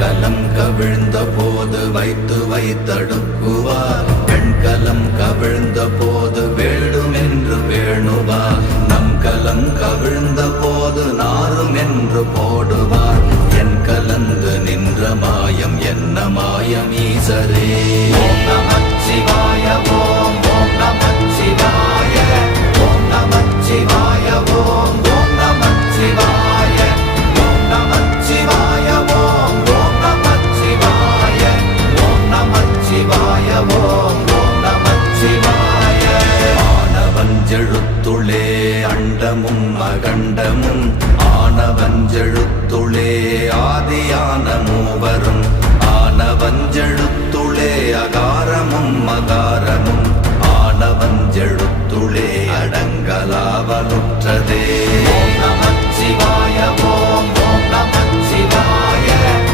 கலம் கவிழ்ந்த போது வைத்து வைத்தடுக்குவார் பெண்கலம் கவிழ்ந்த போது வேண்டுமென்று வேணுவார் நம் கலம் கவிழ்ந்த போது நாரும் என்று போடுவார் என் கலந்து நின்ற மாயம் என்ன மாயம் ஈசரே ஓம் நமச்சிவாய ஓம் ஓம் நமச்சிவாய ஓம் நமச்சிவாய ஓம் ஓம் நமச்சிவாய ஓம் நமச்சிவாய ஓம் ஓம் நமச்சிவாய ஓம் நமச்சிவாய ஓம் ஓம் நமச்சிவாய ஆனவஞ்செழுத்துளே அண்டமும் அகண்டமும் ஆனவஞ்செழுத்துளே ஆதியான மூவரும்